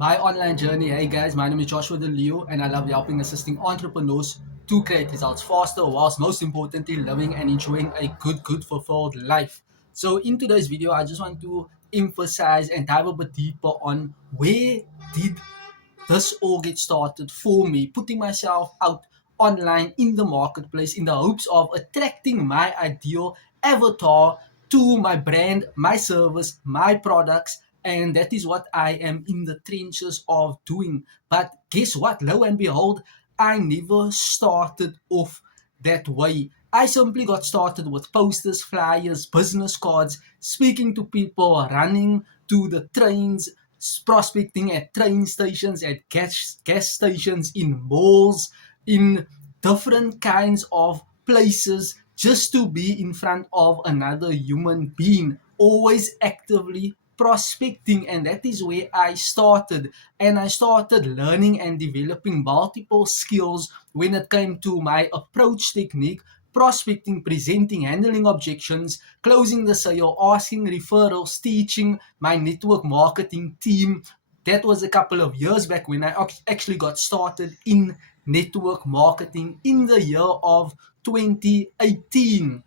my online journey. Hey guys, my name is Joshua De Leo, and I love helping assisting entrepreneurs to create results faster, whilst most importantly, living and enjoying a good, fulfilled life. So, in today's video, I just want to emphasize and dive a bit deeper on where did this all get started for me, putting myself out online in the marketplace in the hopes of attracting my ideal avatar to my brand, my service, my products, and that is what I am in the trenches of doing. But guess what? Lo and behold, I never started off that way. I simply got started with posters, flyers, business cards, speaking to people, running to the trains, prospecting at train stations, at gas stations, in malls, in different kinds of places, just to be in front of another human being, always actively prospecting. And that is where I started. And I started learning and developing multiple skills when it came to my approach technique: prospecting, presenting, handling objections, closing the sale, asking referrals, teaching my network marketing team. That was a couple of years back when I actually got started in network marketing in the year of 2018.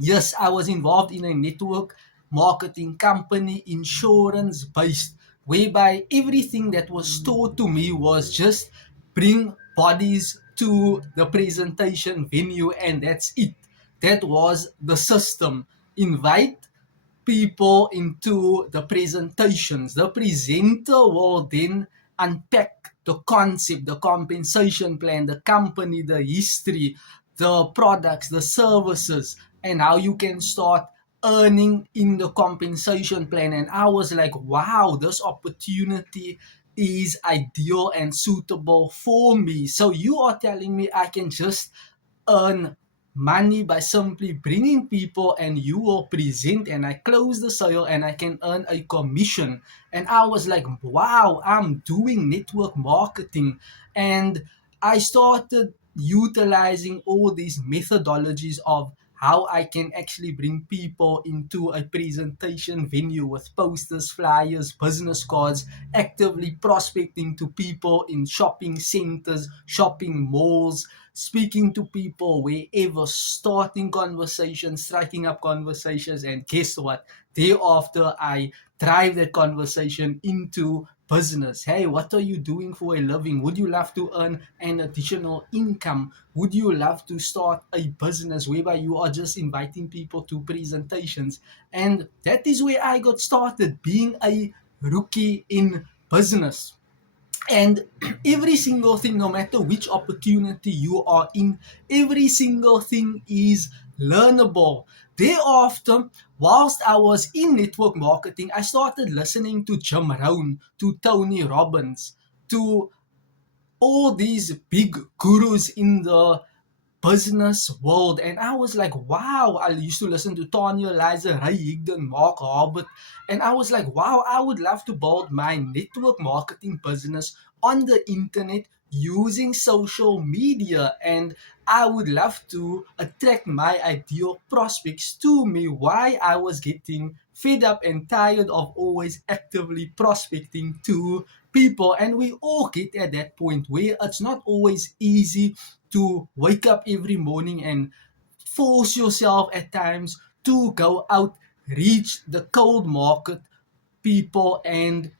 Yes, I was involved in a network marketing company, insurance based, whereby everything that was taught to me was just bring bodies to the presentation venue, and that's it. That was the system. Invite people into the presentations. The presenter will then unpack the concept, the compensation plan, the company, the history, the products, the services, and how you can start earning in the compensation plan. And I was like, wow, this opportunity is ideal and suitable for me. So you are telling me I can just earn money by simply bringing people, and you will present and I close the sale and I can earn a commission. And I was like, wow, I'm doing network marketing. And I started utilizing all these methodologies of how I can actually bring people into a presentation venue with posters, flyers, business cards, actively prospecting to people in shopping centers, shopping malls, speaking to people wherever, starting conversations, striking up conversations, and guess what? Thereafter, I drive that conversation into business. Hey, what are you doing for a living? Would you love to earn an additional income? Would you love to start a business whereby you are just inviting people to presentations? And that is where I got started, being a rookie in business. And every single thing, no matter which opportunity you are in, every single thing is learnable. Thereafter, whilst I was in network marketing, I started listening to Jim Rohn, to Tony Robbins, to all these big gurus in the business world. And I was like, wow, I used to listen to Tanya Liza, Ray Higdon, Mark Harbert. And I was like, wow, I would love to build my network marketing business on the internet using social media. And I would love to attract my ideal prospects to me. Why I was getting fed up and tired of always actively prospecting to people. And we all get at that point where it's not always easy to wake up every morning and force yourself at times to go out, reach the cold market people, and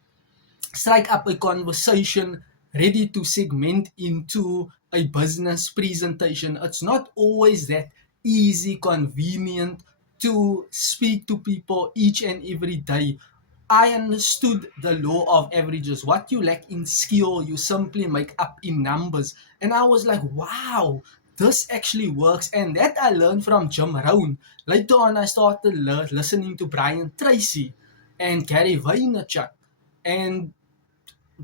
strike up a conversation ready to segment into a business presentation. It's not always that easy, convenient to speak to people each and every day. I understood the law of averages. What you lack in skill, you simply make up in numbers. And I was like, wow, this actually works. And that I learned from Jim Rohn. Later on, I started listening to Brian Tracy and Gary Vaynerchuk and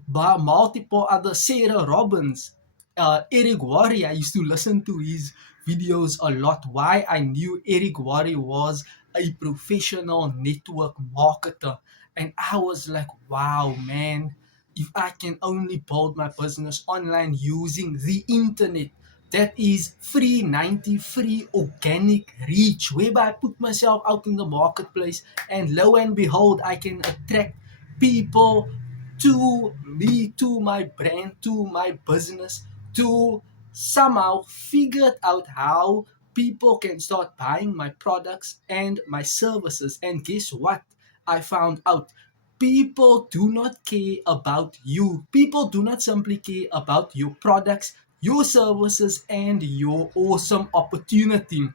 multiple other, Sarah Robbins, Eric Worre. I used to listen to his videos a lot. Why? I knew Eric Worre was a professional network marketer. And I was like, wow, man, if I can only build my business online using the internet, that is free 90 free organic reach, whereby I put myself out in the marketplace, and lo and behold, I can attract people to me, to my brand, to my business, to somehow figure out how people can start buying my products and my services. And guess what? I found out people do not care about you. People do not simply care about your products, your services, and your awesome opportunity.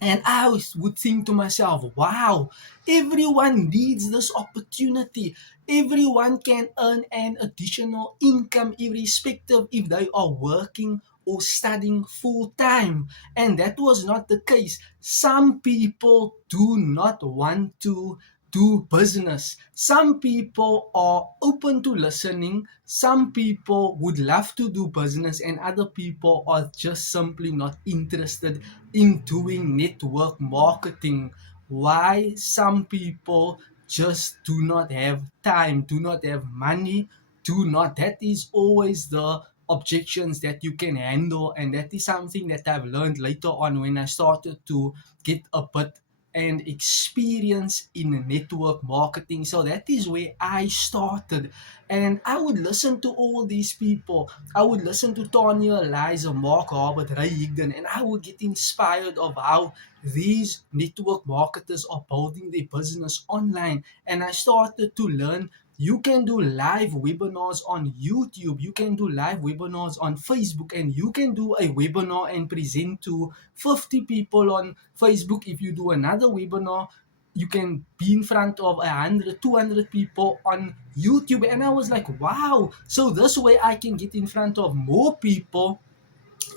And I would think to myself, wow, everyone needs this opportunity. Everyone can earn an additional income, irrespective if they are working or studying full time. And that was not the case. Some people do not want to do business. Some people are open to listening. Some people would love to do business, and other people are just simply not interested in doing network marketing. Why? Some people just do not have time, do not have money, do not. That is always the objections that you can handle, and that is something that I've learned later on when I started to get a bit and experience in network marketing. So that is where I started. And I would listen to all these people. I would listen to Tanya, Eliza, Mark Harbert, Ray Higdon, and I would get inspired of how these network marketers are building their business online. And I started to learn you can do live webinars on YouTube, you can do live webinars on Facebook, and you can do a webinar and present to 50 people on Facebook. If you do another webinar, you can be in front of 100, 200 people on YouTube. And I was like, wow, so this way I can get in front of more people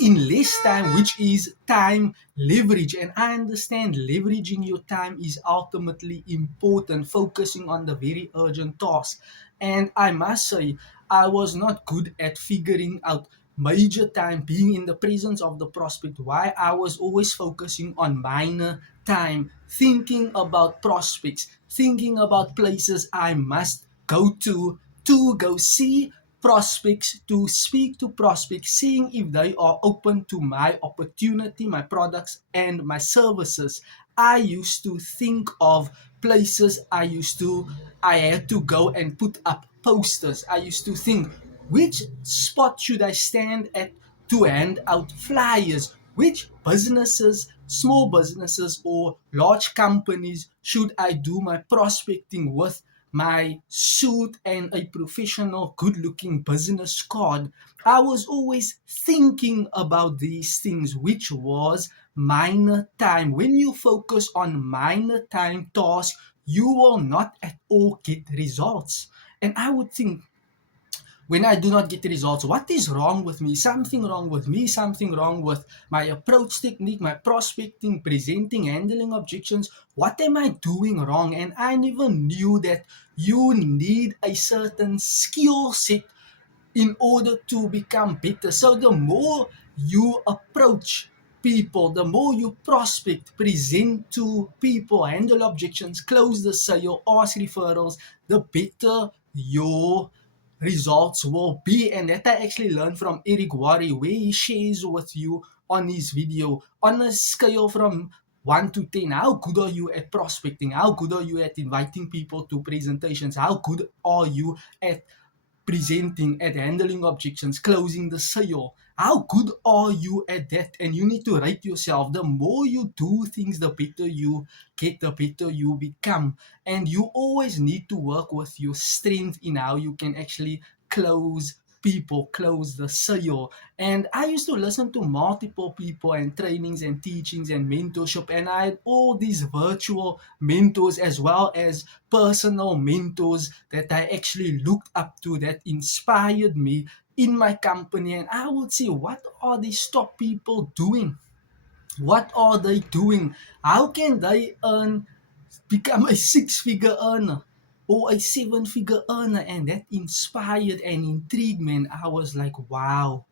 in less time, which is time leverage. And I understand leveraging your time is ultimately important, focusing on the very urgent task. And I must say, I was not good at figuring out major time, being in the presence of the prospect. Why? I was always focusing on minor time, thinking about prospects, thinking about places I must go to go see prospects, to speak to prospects, seeing if they are open to my opportunity, my products, and my services. I used to think of places I had to go and put up posters. I used to think, which spot should I stand at to hand out flyers? Which businesses, small businesses or large companies should I do my prospecting with? My suit and a professional, good looking business card. I was always thinking about these things, which was minor time. When you focus on minor time tasks, you will not at all get results. And I would think, when I do not get the results, what is wrong with me? Something wrong with me, something wrong with my approach technique, my prospecting, presenting, handling objections. What am I doing wrong? And I never knew that you need a certain skill set in order to become better. So the more you approach people, the more you prospect, present to people, handle objections, close the sale, ask referrals, the better your results will be. And that I actually learned from Eric Worre, where he shares with you on his video on a scale from 1 to 10, how good are you at prospecting? How good are you at inviting people to presentations? How good are you at presenting, at handling objections, closing the sale? How good are you at that? And you need to rate yourself. The more you do things, the better you get, the better you become. And you always need to work with your strength in how you can actually close people, close the sale. And I used to listen to multiple people and trainings and teachings and mentorship, and I had all these virtual mentors as well as personal mentors that I actually looked up to, that inspired me in my company. And I would say, what are these top people doing? What are they doing? How can they become a six-figure earner or a seven-figure earner? And that inspired and intrigued me. And I was like, wow,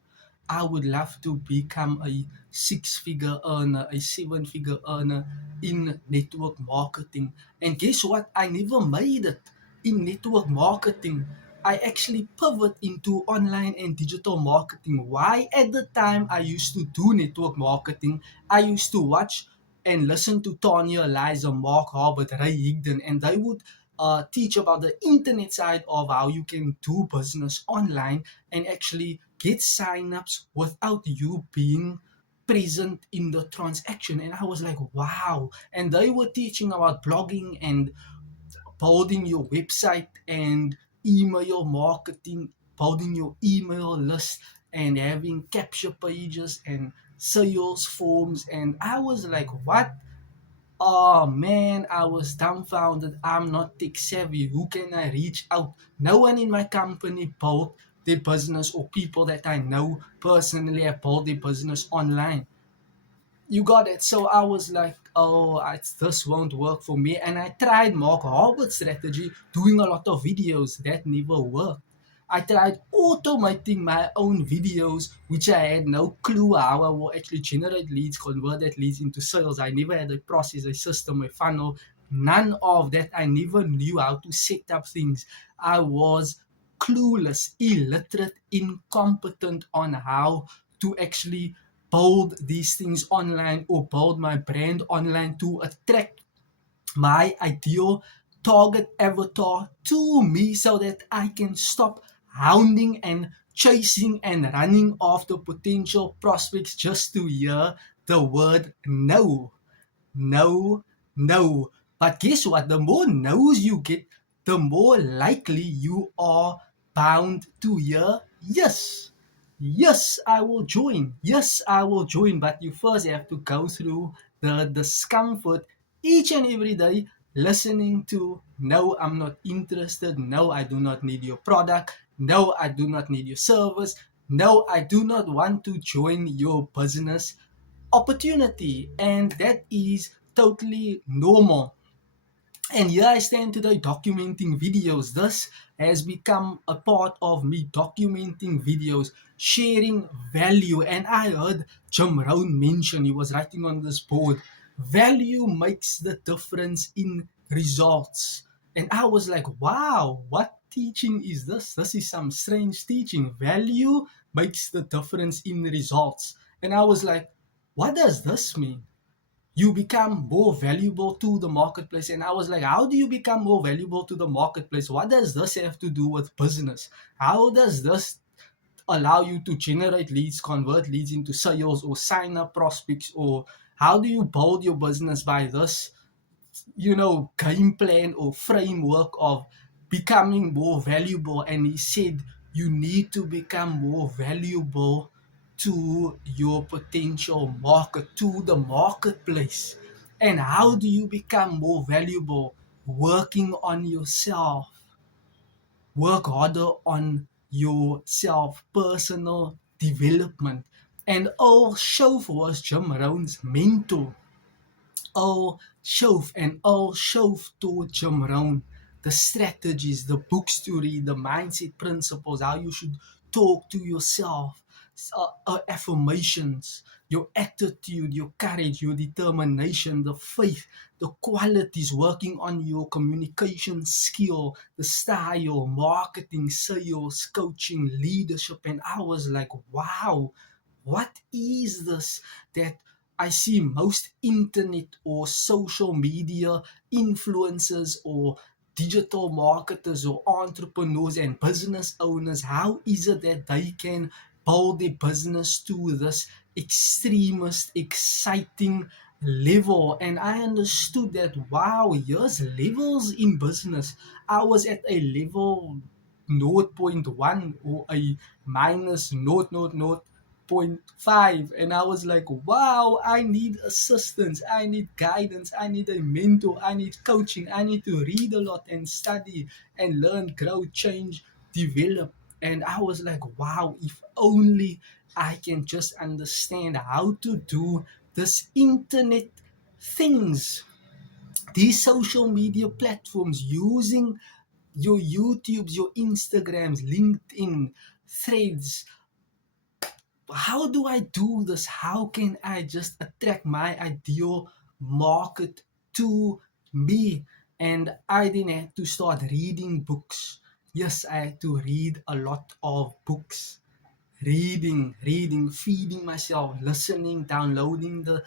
I would love to become a six-figure earner, a seven-figure earner in network marketing. And guess what? I never made it in network marketing. I actually pivot into online and digital marketing. Why? At the time I used to do network marketing, I used to watch and listen to Tanya, Eliza, Mark Harbert, Ray Higdon, and they would teach about the internet side of how you can do business online and actually get signups without you being present in the transaction. And I was like, wow. And they were teaching about blogging and building your website and email marketing, building your email list and having capture pages and sales forms. And I was like, what? Oh man, I was dumbfounded. I'm not tech savvy. Who can I reach out? No one in my company built their business, or people that I know personally have built their business online. You got it. So I was like, oh, this won't work for me. And I tried Mark Harvard's strategy, doing a lot of videos. That never worked. I tried automating my own videos, which I had no clue how I will actually generate leads, convert that leads into sales. I never had a process, a system, a funnel, none of that. I never knew how to set up things. I was clueless, illiterate, incompetent on how to actually build these things online or build my brand online to attract my ideal target avatar to me so that I can stop hounding and chasing and running after potential prospects just to hear the word no. No, no. But guess what? The more no's you get, the more likely you are bound to hear yes. Yes, I will join. Yes, I will join. But you first have to go through the discomfort each and every day, listening to no, I'm not interested. No, I do not need your product. No, I do not need your service. No, I do not want to join your business opportunity. And that is totally normal. And here I stand today documenting videos. This has become a part of me, documenting videos, sharing value. And I heard Jim Rohn mention, he was writing on this board, value makes the difference in results. And I was like, wow, what teaching is this? This is some strange teaching. Value makes the difference in results. And I was like, what does this mean? You become more valuable to the marketplace. And I was like, how do you become more valuable to the marketplace? What does this have to do with business? How does this allow you to generate leads, convert leads into sales, or sign up prospects? Or how do you build your business by this, game plan or framework of becoming more valuable? And he said, you need to become more valuable to your potential market, to the marketplace. And how do you become more valuable? Working on yourself. Work harder on yourself, personal development. And Earl Shoaff was Jim Rohn's mentor. Earl Shoaff, and Earl Shoaff taught Jim Rohn the strategies, the books to read, the mindset principles, how you should talk to yourself, affirmations, your attitude, your courage, your determination, the faith, the qualities, working on your communication skill, the style, marketing, sales, coaching, leadership. And I was like, wow, what is this that I see most internet or social media influencers or digital marketers or entrepreneurs and business owners? How is it that they can build their business to this extremist, exciting level? And I understood that, wow, here's levels in business. I was at a level 0.1 or a minus 0.5, and I was like, wow, I need assistance, I need guidance, I need a mentor, I need coaching, I need to read a lot and study and learn, grow, change, develop. And I was like, wow, if only I can just understand how to do this internet things, these social media platforms, using your YouTubes, your Instagrams, LinkedIn, Threads. How do I do this? How can I just attract my ideal market to me? And I then had to start reading books. Yes, I had to read a lot of books. reading, feeding myself, listening, downloading the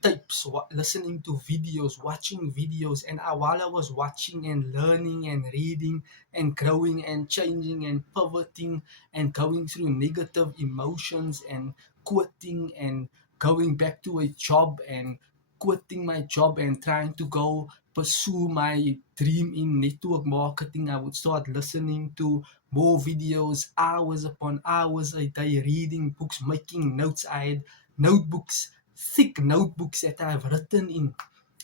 tapes, listening to videos, watching videos. And while I was watching and learning and reading and growing and changing and pivoting and going through negative emotions and quitting and going back to a job and quitting my job and trying to go pursue my dream in network marketing, I would start listening to more videos, hours upon hours a day, reading books, making notes. I had notebooks, thick notebooks that I've written in,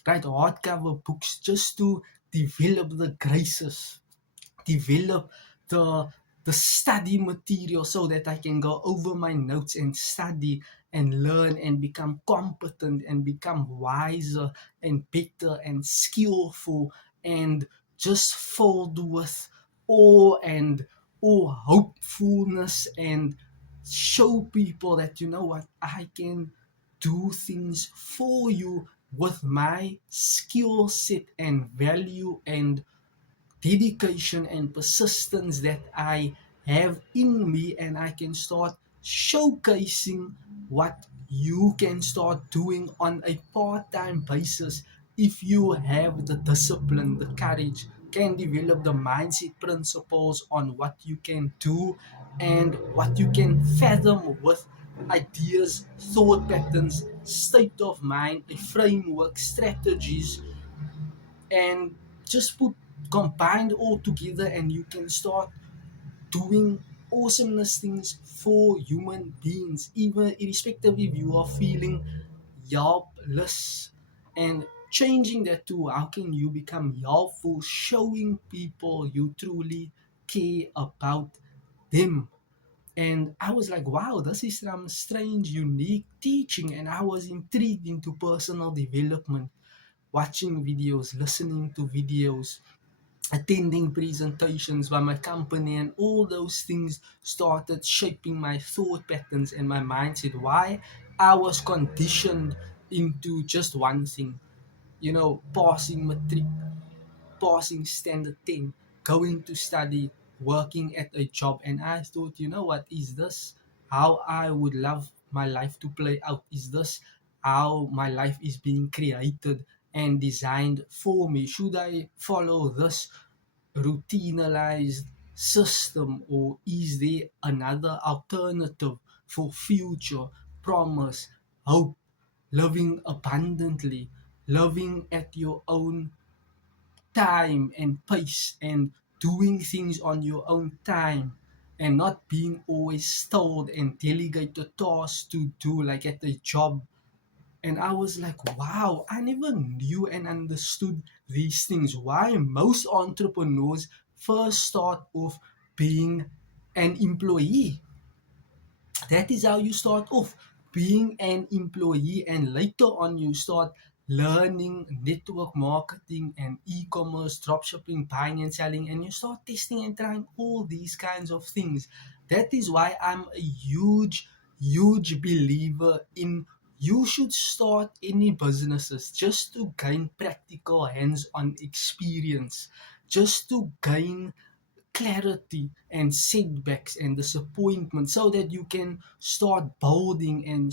right, hardcover books, just to develop the graces, develop the the study material so that I can go over my notes and study and learn and become competent and become wiser and better and skillful and just filled with awe and hopefulness and show people that, you know what, I can do things for you with my skill set and value and dedication and persistence that I have in me, and I can start showcasing what you can start doing on a part-time basis if you have the discipline, the courage, can develop the mindset principles on what you can do and what you can fathom with ideas, thought patterns, state of mind, a framework, strategies, and just put combined all together, and you can start doing awesomeness things for human beings, even irrespective if you are feeling helpless, and changing that to how can you become helpful, showing people you truly care about them. And I was like, wow, this is some strange unique teaching, and I was intrigued into personal development, watching videos, listening to videos, attending presentations by my company, and all those things started shaping my thought patterns and my mindset. Why? I was conditioned into just one thing, passing matric, passing standard 10, going to study, working at a job. And I thought, you know what, is this how I would love my life to play out? Is this how my life is being created and designed for me? Should I follow this routinized system, or is there another alternative for future promise, hope, living abundantly, living at your own time and pace, and doing things on your own time, and not being always told and delegated tasks to do like at a job? And I was like, wow, I never knew and understood these things. Why most entrepreneurs first start off being an employee. That is how you start off, being an employee, and later on you start learning network marketing and e-commerce, dropshipping, buying and selling, and you start testing and trying all these kinds of things. That is why I'm a huge believer in, you should start any businesses just to gain practical hands-on experience, just to gain clarity and setbacks and disappointment, so that you can start building and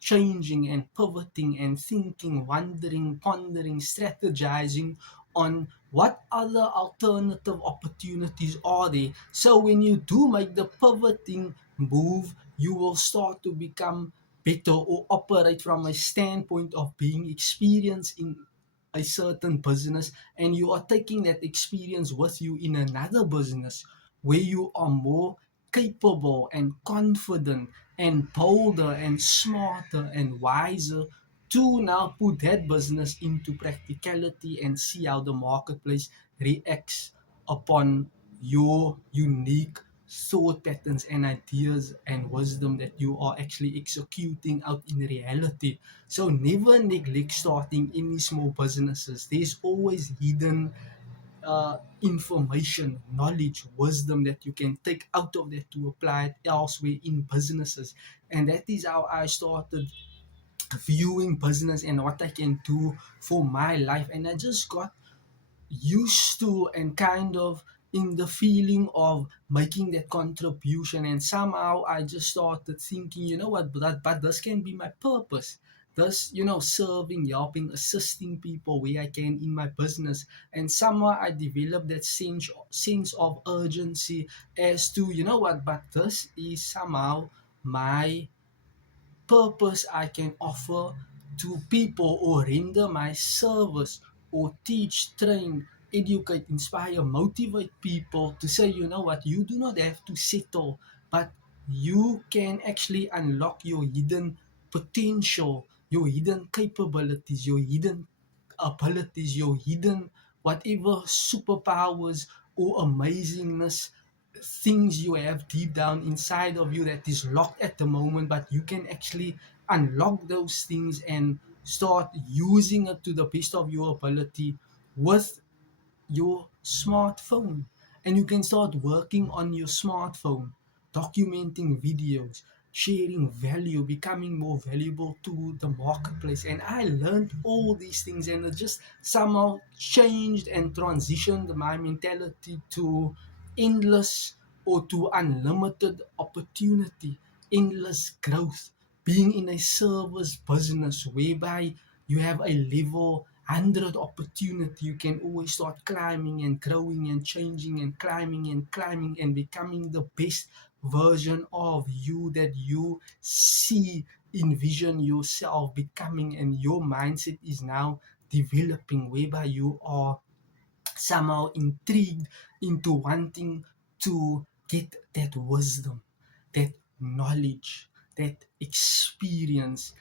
changing and pivoting and thinking, wondering, pondering, strategizing on what other alternative opportunities are there. So when you do make the pivoting move, you will start to become better or operate from a standpoint of being experienced in a certain business, and you are taking that experience with you in another business where you are more capable and confident and bolder and smarter and wiser to now put that business into practicality and see how the marketplace reacts upon your unique thought patterns and ideas and wisdom that you are actually executing out in reality. So never neglect starting any small businesses. There's always hidden information, knowledge, wisdom that you can take out of that to apply it elsewhere in businesses. And that is how I started viewing business and what I can do for my life. And I just got used to and kind of in the feeling of making that contribution. And somehow I just started thinking, you know what, but this can be my purpose. Thus, serving, helping, assisting people where I can in my business. And somehow I developed that sense of urgency as to, you know what, but this is somehow my purpose I can offer to people, or render my service, or teach, train, educate, inspire, motivate people to say, you know what, you do not have to settle, but you can actually unlock your hidden potential, your hidden capabilities, your hidden abilities, your hidden whatever superpowers or amazingness, things you have deep down inside of you that is locked at the moment, but you can actually unlock those things and start using it to the best of your ability with your smartphone. And you can start working on your smartphone, documenting videos, sharing value, becoming more valuable to the marketplace. And I learned all these things, and it just somehow changed and transitioned my mentality to endless, or to unlimited opportunity, endless growth, being in a service business whereby you have a level 100 opportunity. You can always start climbing and growing and changing and climbing and becoming the best version of you that you see, envision yourself becoming, and your mindset is now developing, whereby you are somehow intrigued into wanting to get that wisdom, that knowledge, that experience,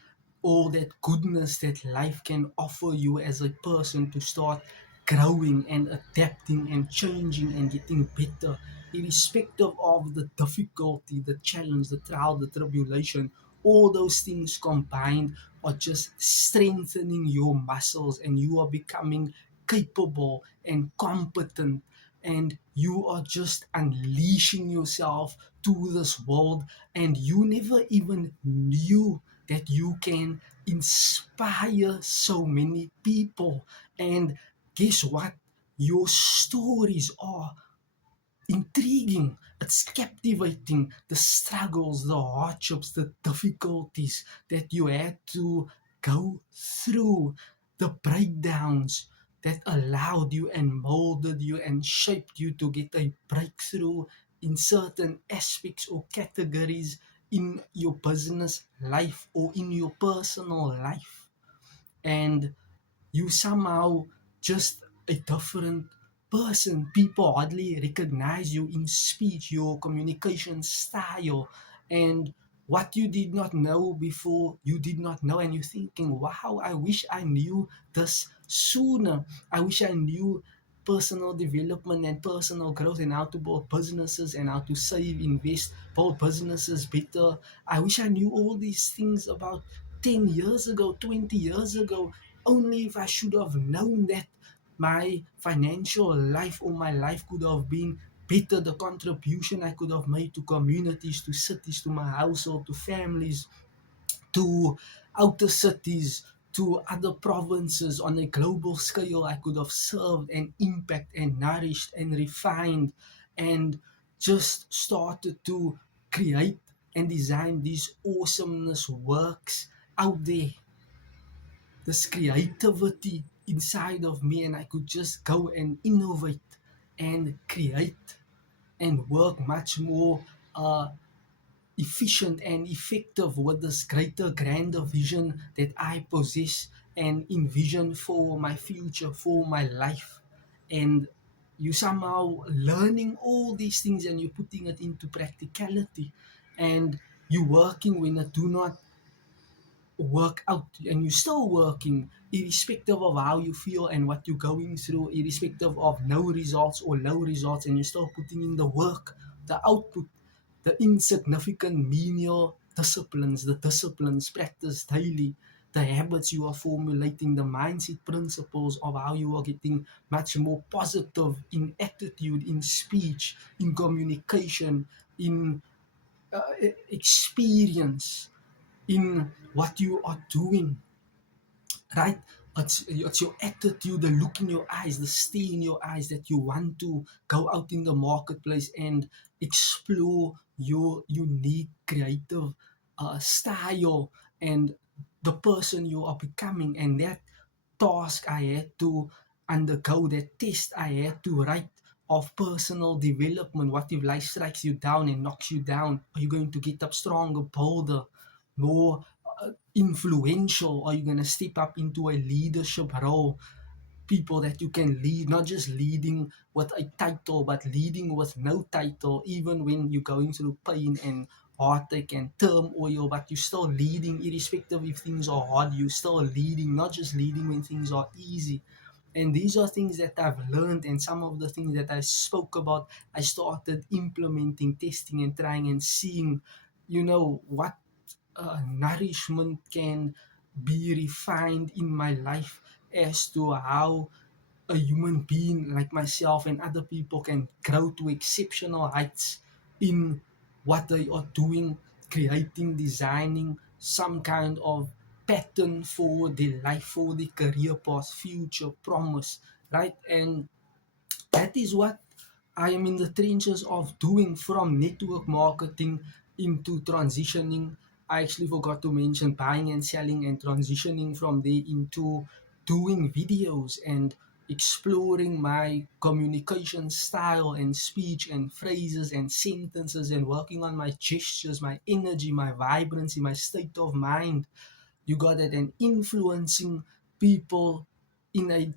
all that goodness that life can offer you as a person, to start growing and adapting and changing and getting better, irrespective of the difficulty, the challenge, the trial, the tribulation. All those things combined are just strengthening your muscles, and you are becoming capable and competent, and you are just unleashing yourself to this world, and you never even knew that you can inspire so many people. And guess what, your stories are intriguing. It's captivating, the struggles, the hardships, the difficulties that you had to go through, the breakdowns that allowed you and molded you and shaped you to get a breakthrough in certain aspects or categories in your business life or in your personal life. And you somehow just a different person. People hardly recognize you in speech, your communication style, and what you did not know before, you did not know, and you're thinking, wow, I wish I knew this sooner. I wish I knew personal development and personal growth, and how to build businesses, and how to save, invest, build businesses better. I wish I knew all these things about 10 years ago, 20 years ago. Only if I should have known that, my financial life or my life could have been better, the contribution I could have made to communities, to cities, to my household, to families, to outer cities, to other provinces on a global scale. I could have served and impact and nourished and refined, and just started to create and design these awesomeness works out there, this creativity inside of me, and I could just go and innovate and create and work much more uh, efficient and effective with this greater, grander vision that I possess and envision for my future, for my life. And you somehow learning all these things, and you're putting it into practicality, and you working when it do not work out, and you're still working irrespective of how you feel and what you're going through, irrespective of no results or low results, and you're still putting in the work, the output, the insignificant menial disciplines, the disciplines practiced daily, the habits you are formulating, the mindset principles of how you are getting much more positive in attitude, in speech, in communication, in experience, in what you are doing, right? It's your attitude, the look in your eyes, the stay in your eyes that you want to go out in the marketplace and explore your unique creative style and the person you are becoming. And that task I had to undergo, that test I had to write of personal development. What if life strikes you down and knocks you down? Are you going to get up stronger, bolder, more influential? Are you going to step up into a leadership role? People that you can lead, not just leading with a title, but leading with no title, even when you're going through pain and heartache and turmoil, but you're still leading, irrespective if things are hard, you're still leading, not just leading when things are easy. And these are things that I've learned, and some of the things that I spoke about, I started implementing, testing, and trying and seeing, what nourishment can be refined in my life as to how a human being like myself and other people can grow to exceptional heights in what they are doing, creating, designing some kind of pattern for their life, for their career path, future promise, right? And that is what I am in the trenches of doing, from network marketing into transitioning. I actually forgot to mention buying and selling, and transitioning from there into doing videos and exploring my communication style and speech and phrases and sentences, and working on my gestures, my energy, my vibrancy, my state of mind. You got it. And influencing people in an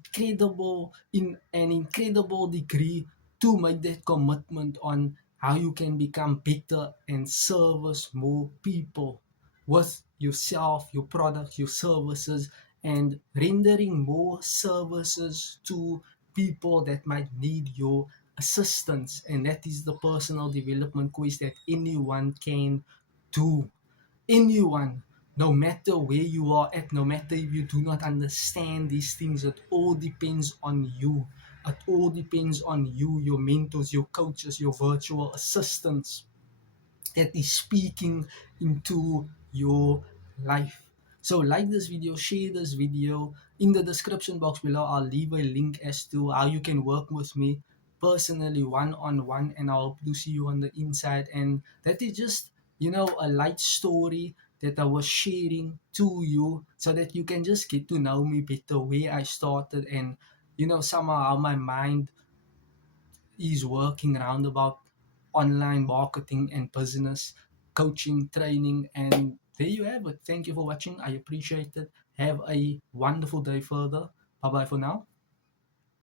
incredible degree to make that commitment on how you can become better and service more people with yourself, your products, your services, and rendering more services to people that might need your assistance. And that is the personal development quest that anyone can do. Anyone, no matter where you are at, no matter if you do not understand these things, it all depends on you. It all depends on you, your mentors, your coaches, your virtual assistants that is speaking into your life. So like this video, share this video. In the description box below, I'll leave a link as to how you can work with me personally, one-on-one, and I'll hope to see you on the inside. And that is just, a light story that I was sharing to you so that you can just get to know me better, where I started, and somehow how my mind is working roundabout online marketing and business coaching training. And there you have it. Thank you for watching. I appreciate it. Have a wonderful day further. Bye bye for now.